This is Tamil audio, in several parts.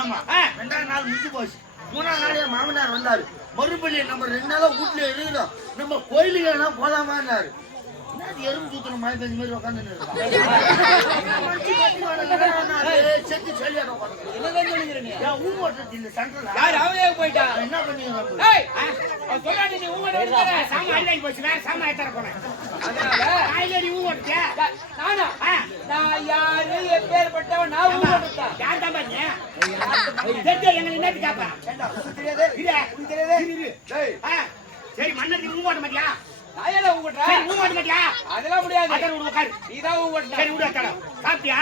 ஆமா. ரெண்டாவது நாள் முடிஞ்சு போச்சு. மூணாவது நாள் என் மாமனார் வந்தாரு. மறுபடியும் நம்ம ரெண்டு நாளா வீட்டுல இருக்கிறோம் நம்ம கோயிலுக்கு எல்லாம் போலாமான்னாரு எறும்பு சுத்துற மாதிரி பெஞ்ச மாதிரி உட்காந்து செத்து ஓட்டுறது இந்த சென்டர்ல யார் போயிட்டா? என்ன பண்ணிடுறாங்க சொல்றானே நீ உங்க போச்சு. வேற சாமா எடுத்துற போனேன் நான் யாரு இரு சரி மன்னருக்கு ஊ ஓட்ட மாட்டியா சரி ஊ மாட்டியா? அதெல்லாம் முடியாது. அதான் உட்காரு. சரி சாப்பிட்டியா?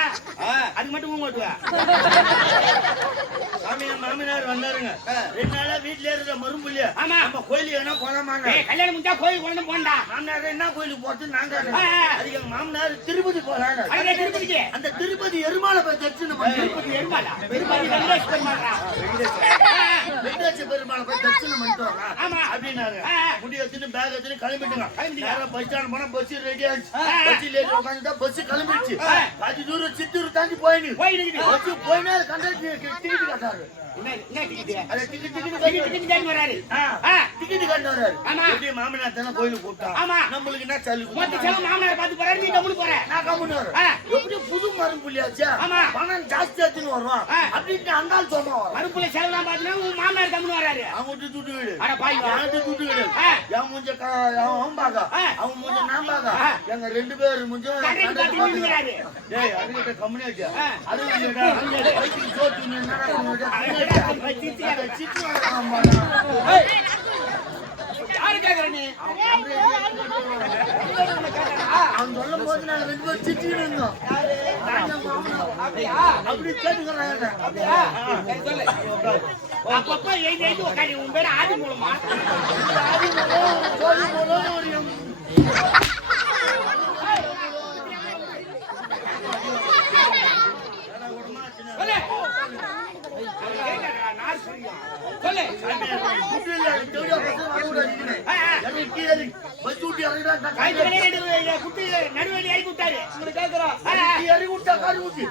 அது மட்டும் ஊ ஓட்டுவா சாமி என் மாமனார் வந்தாருங்க. ரெண்டு நாளா வீட்டுல இருக்கிற மரும்புள்ளிய ஆமா. நம்ம கோயிலுக்கு வேணா போலாமாங்க. ஏய் கல்யாணம் முடிஞ்சா கோயில் கொண்டு போண்டா மாமனார் என்ன கோயிலுக்கு போறது நாங்க. அதுக்கு எங்க மாமனார் திருப்பதி போறாங்க. அங்கே திருப்பதிக்கு? அந்த திருப்பதி எருமாலை போய் தரிசனம் பண்ணி. திருப்பதி வெங்கடேஷ் வெங்கடாட்சி பெருமாளை போய் தரிசனம் பண்ணிட்டு வரலாம் ஆமா. அப்படின்னாரு. ஆ, ஆ. முடி எடுத்துன்னு பேக் எடுத்துன்னு கிளம்பிட்டுங்க கிளம்பிட்டீங்க. நேரா பஸ் ஸ்டாண்ட் போனா பஸ் ரெடி ஆச்சு. பஸ் ஏறி உட்காந்துட்டா பஸ் கிளம்பிடுச்சு. ஆ. பாதி தூரம் சித்தூர் தாண்டி போயினு போய் நிக்குது. பஸ் போயினா கண்டக்டர் டிக்கெட் கட்டாரு என்ன என்ன டிக்கெட்டு அது மாமனார் தானே கோயிலுக்கு. நம்மளுக்கு என்ன செலவு மாமனார் பார்த்து போறாரு நீ கம்முனு போற. நான் கம்முன்னு வரேன். எப்படி புது மரம் புள்ளியாச்சா ஆமா. பணம் ஜாஸ்தி எடுத்துன்னு வருவான் ஆ. அப்படின்ட்டு அந்த ஆள் வரும். மறுப்புல செலவுலாம் பார்த்தீங்கன்னா மாமனார் கம்முனு வராரு அவன் விட்டு துட்டு வீடு. அட வீடு. அவன் அவன் அவன் பாக்கா ஆ. அவன் மூஞ்ச நான் பாக்கா ஆ. எங்க ரெண்டு பேரும் மூஞ்சும். டேய் அதுகிட்ட வச்சா. அது யாரு கேக்குற நீ? அவன் சொல்லும் போது நாங்க ரெண்டு பேரும் இருந்தோம். அப்படியா? அப்படி கேட்டுக்கிறாங்க. அப்படியா? சரி சொல்லு. அப்பப்ப எழுதி எழுதி உட்காந்து உன் பேரு ஆதி மூலமா? ஆதி மூலம், மூலம் நார் சரியா சொல்லு. நடுவழி ஆகி விட்டாரு உங்களை கேக்குறோம் எனக்கு இறங்கி விட்டா காரி ஊத்தி.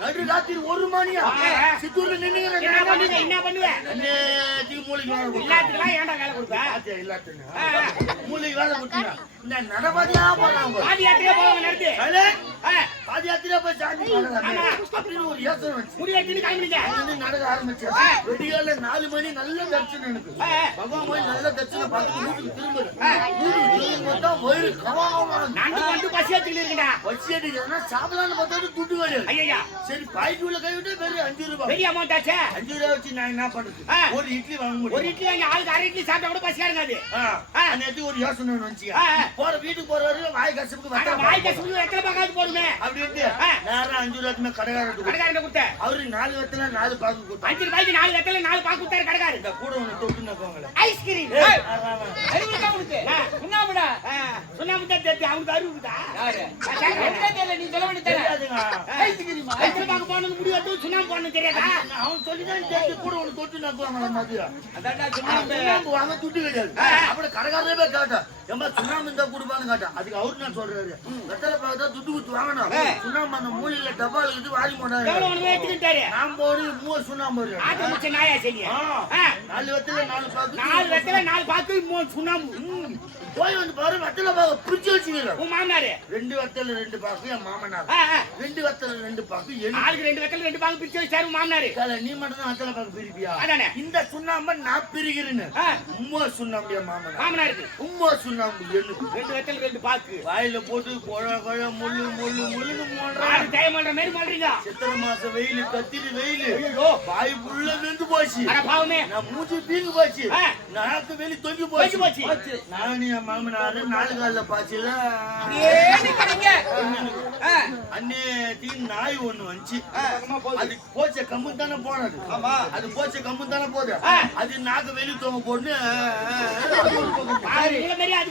நடு ராத்திரி ஒரு மணியா? சித்தூர்ல நின்னுக்கிறேன். என்ன பண்ணுவ? என்ன பண்ணுவ அன்னைக்கு மூளைக்கு வேலை கொடுத்தா. எல்லாத்துக்கெல்லாம் ஏன்டா வேலை கொடுப்ப ஆத்தியா இல்லாட்டுன்னு. ஆ, ஆ. மூளைக்கு வேலை கொடுத்தீங்க. இந்த நடபாதையா போறாங்க பாதி யாத்திரையா போவாங்க நடத்து அலே, ஆ, பாதி யாத்திரையா போய் சாமி பார்க்கலாமே. ஆமா. அப்படின்னு ஒரு யோசனை வந்துச்சு. முடி எடுத்துட்டு கிளம்பிடுங்க அங்கிருந்து நடக்க ஆரம்பிச்சேன். விடிகாலைல நாலு மணி நல்ல தரிசனம் எனக்கு. பகவான் போய் நல்ல தரிசனம் தான் வயிறு கவாகவான்னு. நான்கு வந்து பசி எடுத்துட்டு இருக்கா பசி அடிக்கிறதுனா சாப்பிடலாம்னு துட்டு கிடையாது. ஐயா சரி பாய்க்குள்ள கை விட்டு வெறும் அஞ்சு ரூபாய் பெரிய அமௌண்ட் ஆச்சே. அஞ்சு ரூபாய் வச்சு நான் என்ன பண்றது. ஒரு இட்லி வாங்க ஒரு இட்லி வாங்கி ஆளுக்கு அரை இட்லி சாப்பிட்டா கூட பசியா இருக்காது. அந்த இடத்துக்கு ஒரு யோசனை வந்துச்சு. போற வீட்டுக்கு போற வரையும் வாய் கசப்புக்கு எத்தனை பக்காவது போடுமே அப்படின்ட்டு. நேரம் அஞ்சு ரூபாய்க்கு கடைக்காரட்டு கடைக்காரன் அவரு நாலு வெத்தலை நாலு பாக்கு கொடுத்தாரு. அஞ்சு ரூபாய்க்கு நாலு வெத்தல நாலு பாக்கு கொடுத்தாரு கடைக்காரன் இந்த கூட ஒண்ணு தொட்டு நக்குவாங்களே ஐஸ்கிரீம். சொன்னாம தான் தெரிஞ்சு அவனுக்கு நீ சொல்ல வேண்டியது தெரியாதுங்க ஐஸ்கிரீமா எத்தனை பாக்கு போகணும் முடி வந்து சுண்ணாம்பு போடணும் தெரியாதா? அவன் சொல்லிதான் தெரிஞ்சு கூட ஒண்ணு தொட்டு நக்குவாங்களே மதியம். அதான்டா சுண்ணாம்பு. சுண்ணாம்பு வாங்க துட்டு கிடையாது. அப்புறம் கடைக்காரரே போய் ஏம்பா சுண்ணாம்பு இருந்தா கொடுப்பான்னு கேட்டா அதுக்கு அவரு நான் சொல்றாரு? வெத்தலை பாக்கு தான் துட்டு கொடுத்து வாங்கணும் சுண்ணாம்பு அந்த மூலையில டப்பா இருக்குது வாரி போனாரு நான் போடு மூணு சுண்ணாம்பு. ஆட்டு முச்ச நாயா. நாலு வெத்தலை நாலு பாக்கு நாலு வெத்தல நாலு பாக்கு மூணு சுண்ணாம்பு. போய் வந்து பாரு வெத்தலை பாக்கு பிரிச்சு வச்சுக்கிறேன் உன் மாமனாரு? ரெண்டு வெத்தலை ரெண்டு பாக்கு என் மாமனார். ரெண்டு வெத்தலை ரெண்டு பாக்கு ஆளுக்கு ரெண்டு வெத்தல ரெண்டு பாக்கு பிரிச்சு வச்சாரு மாமனாரு. நீ மட்டும் தான் வெத்தலை பாக்கு பிரிப்பியா. இந்த சுண்ணாம்பை நான் பிரிக்கிறேன்னு. உம்மா சுண்ணாம்பு மாமனார். மாமனாருக்கு. உம்மா சுண்ணாம்பு ரெண்டு வெத்தல ரெண்டு பாக்கு. வாயில போட்டு கொழ கொழ முள்ளு முள்ளு முள்ளுன்னு ஆடு தய பண்ற மாதிரி பண்றீங்க. சித்திரை மாசம் வெயில் கத்திரி வெயில். ஐயோ வாய் புள்ள வெந்து போச்சு. அட பாவமே. நான் பீங்கு போச்சு. நாக்கு வெளி தொங்கி போச்சு, போச்சு. நானும் என் மாமனாரு நாலு காலில் பாய்ச்சல நிக்கிறீங்க. ஆ, அன்னைக்கு நாய் ஒண்ணு வந்துச்சு. அது போச்ச கம்பு தானே போனது ஆமா. அது போச்ச கம்பு தானே போகுது. அது நாக்கு வெளி தொங்க போட்டு அது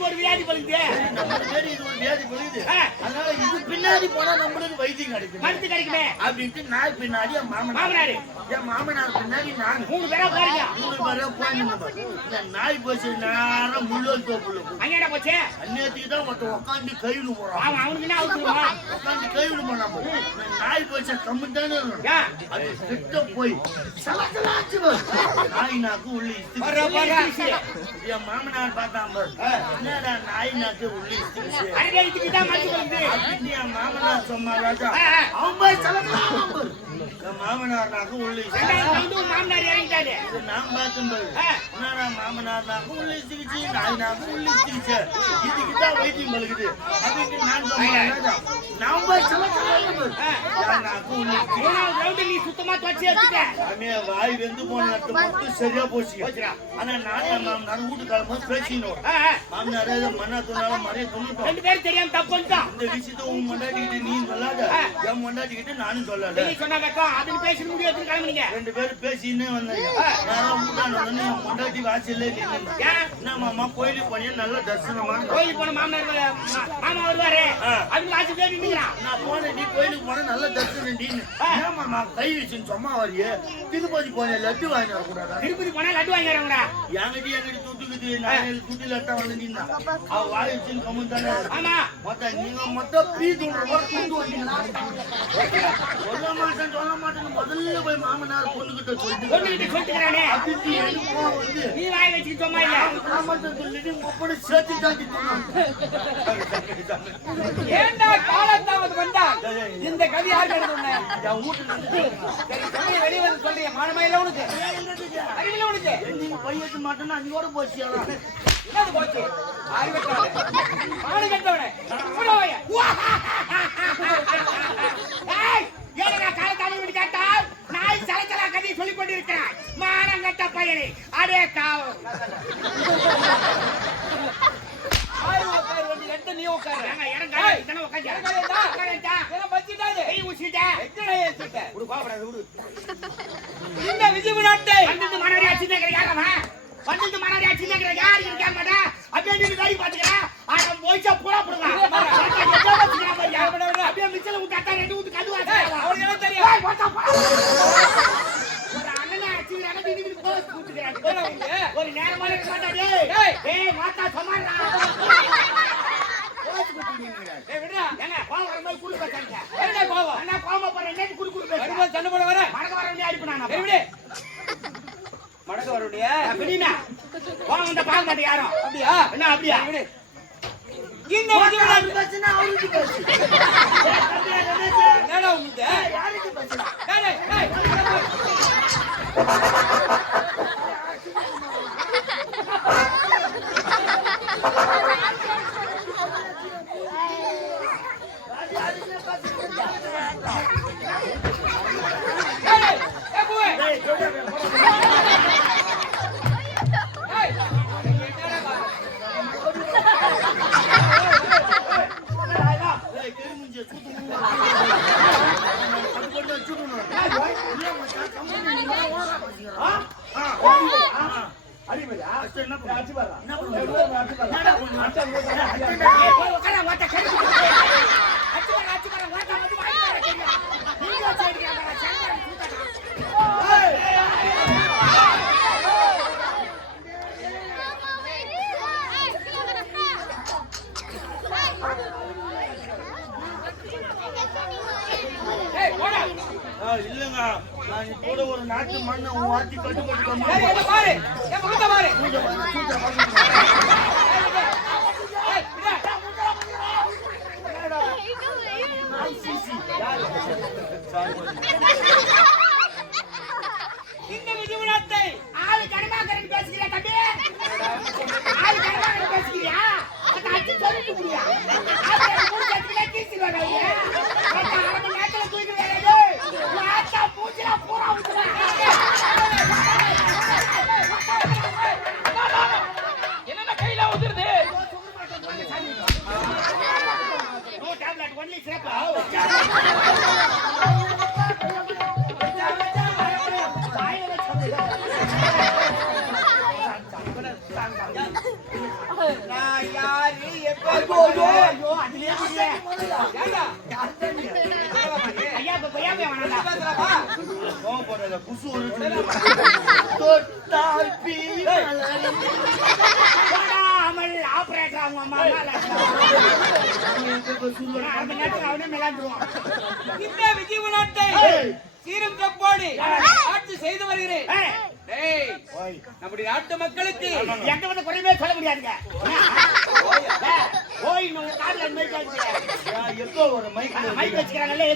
ஒரு வியாதி பழுகுது நம்ம பேரு இது ஒரு வியாதி போகுது ஆ. அதனால இது பின்னாடி போனா நம்மளுக்கு வைத்தியம் கிடைக்கும் மருந்து கிடைக்குமே அப்படின்ட்டு நாய் பின்னாடி என் மாமனார். என் மாமனார் பின்னாடி நான் மூணு பேரா போறீங்க மூணு நாய் போச்சு நேரம் முள்ளோல் தோப்புல போகுது. அங்கேடா போச்சு அந்நேரத்துக்கு தான் ஒருத்தன் உட்காந்து கையில போறான் அவன் அவனுக்கு என்ன அவசரமா உட்காந்து கைவிட போனாம நாய் போச்சா கம்மி தானே? அது கிட்ட போய் சலசலாச்சு பாரு. நாய் நாக்கு உள்ள. என் மாமனார் பார்த்தான் பாரு. என்னடா நாய் நாக்கு உள்ள என் மாமனார். அவன் போய் மாமனார் நாக்கு மாமனார் இறங்கிட்டாரு. இது நான். என்னடா மாமனார் நாக்கு நாய் நாக்கு வைத்தியம் பழுகுது. அப்படின்ட்டு நான் சொன்னேன். மூணாவது நீ சுத்தமா துவைச்சு எடுத்துட்ட. சாமி, வாய் வெந்து போன இடத்துல மட்டும் சரியா போச்சு ஆனா நானே என் மாமனார் வீட்டுக்கு கிளம்பும்போது பேசினோம் ஆ, ஆ. மாமனாரே இதை மண்ணா துணாலும் மறைய துணிட்டோம் ரெண்டு பேரும் தெரியாம தப்பு பண்ணிட்டோம். இந்த விஷயத்த உன் மொண்டாட்டிக்கிட்டு நீ சொல்லாத என் மொண்டாட்டிக்கிட்டு நானும் நீ அதுக்கு பேசி கிளம்புனீங்க. ரெண்டு பேரும் பேசின்னே வந்தாங்க நேரம் வீட்டாண்ட வந்து என் மொண்டாட்டி வாசல்ல நின்னு ஏன்? என்ன மாமா கோயிலுக்கு போனியா நல்ல தரிசனமா கோயிலுக்கு போன மாமனார் வர- மா- மாமா வருவாரு. அதுக்கு. நான் போனேன் நீ கோயிலுக்கு போன நல்ல தரிசனம் ஏன் மாமா கை வச்சுன்னு சும்மா வரியே. திருப்பதி போனேன் லட்டு வாங்கி வரக்கூடாதா திருப்பதி போனா லட்டு வாங்கி வரவங்கடா. என்கிட்ட என்கிட்ட துட்டுக்குது நான் துட்டு லட்டா வந்து நின்னா அவ வாய் வச்சுன்னு கம்மன் தானே ஆமா. மொத்த நீங்க மொத்தம் பீ தூண்டுற மாதிரி தூண்டு வந்தீங்களா சொல்ல மாட்டேன் சொல்ல மாட்டேன்னு முதல்ல போய் மாமனார் பொண்ணுகிட்ட சொல்லிட்டு பொண்ணுகிட்ட சொல்லிட்டுக்கிறானே. அப்படி எனக்கு கோவம் வந்து நீ வாய் வச்சுட்டு சும்மா இல்ல. நான் மட்டும் சொல்லிட்டு உங்க ஒப்பனை சேர்த்து தாக்கி ஏண்டா காலத்தாவது வந்தால் இந்த கவி யார் எழுதுன? என் வீட்டுல இருந்து சரி சொல்லிய வெளியே வந்து சொல்றிய மானமா இல்ல உனக்கு? அறிவில்ல உனக்கு? நீங்க பையத்து மாட்டேன்னு அங்கோட போச்சு? அதான். என்னது போச்சு அறிவற்றவனே மானு கட்டவனே உடவைய ஏய், ஏனடா காலத்தாம இப்படி கேட்டால்? நாய் சலசலா கதையை சொல்லிக் கொண்டிருக்கிறாய். மானங்கெட்ட பையனே. அடே காவல். ஆயிரம் உட்காரு வந்து எட்டு நீ உட்காரு ஏங்க, இறங்க. ஏய், இதானே உட்காந்து. இறங்காதேடா. உட்காருடா. என்ன பச்சிட்டாது கை ஊசிட்டேன். எத்தனை ஏசிட்ட விடு, கோவப்படாத, விடு. இந்த விஜய் நாட்டை வந்தது மனோரி ஆட்சி தான் கிடையாது அவன். வந்தது மனோரி ஆட்சி தான் கிடையாது. யாரு இருக்க மாட்டா? அப்படியே நின்னு வேடி பார்த்துக்கிறா. ஆனா போயிச்சா? அப்படியே மிச்சல விட்டு அத்தா ரெண்டு விட்டு கது வாசம். அவனுக்கு என்ன தெரியும் ஏய், போச்சா, போடா. ஒரு அண்ணனை போஸ். ஒரு நேரமான இருக்க மாட்டா, டேய். ஏய். மாத்தா. போஸ். ஏய் விடுடா ஏங்க, கோவம் வரும்போது குறுக்க பேசாதீங்க. என்ன கோவம் அண்ணா, கோவமா போறேன், என்னது குறு குறு பேசுற? வரும்போது சண்டை போட வர மடக்க வரவனே அடிப்பு நானா? ஏய் விடு மடக்க வருடைய அப்படின்னா, கோவம் வந்தா பார்க்க மாட்டேன் யாரும். அப்படியா என்ன அப்படியா? இந்த பேசுனா அடிச்சு என்ன பண்ணு? என்ன பண்ணு? என்னடா பண்ணு? ஏய், போய் உட்கார, ஓட்ட, கறி குடு. அடிச்சுக்கற, அடிச்சுக்கற, ஓட்ட மட்டும் வாங்கி தெரியும். நீங்க வச்சு அடிக்கிறாங்க, சங்கரன் கூட்டாளி. ஆ, இல்லைங்க நான் கூட ஒரு நாட்டு மண்ணை உன் பண்ண. டேய், விடு. இந்த நாட்டை ஆளு கனமாக்கரன் பேசுகிறியா, தம்பி? ஆளு கனமாக்கரன் பேசுகிறியா? அடிச்சு சொல்லிட்டு குடியா. ஆளு நான் யாரு எப்ப ஐயோ, அதுலயே. ஏண்டா ஐயா, இப்ப வேணாம்டா. ஒரு. தொட்டால் பீ. தொடாமல் ஆபரேட்டர் அவங்க அம்மா அவனே மிளாந்துருவான். இந்த விஜய் ஏய். சீரும் தப்பாடி ஆட்சி செய்து வருகிறேன். நம்முடைய நாட்டு மக்களுக்கு எங்க வந்து குறையுமே சொல்ல முடியாதுங்க. ஓய். இன்னும் காதுல மைக் வச்சு நான் எங்கோ ஒரு மைக் மைக் வச்சுக்கிறாங்கல்ல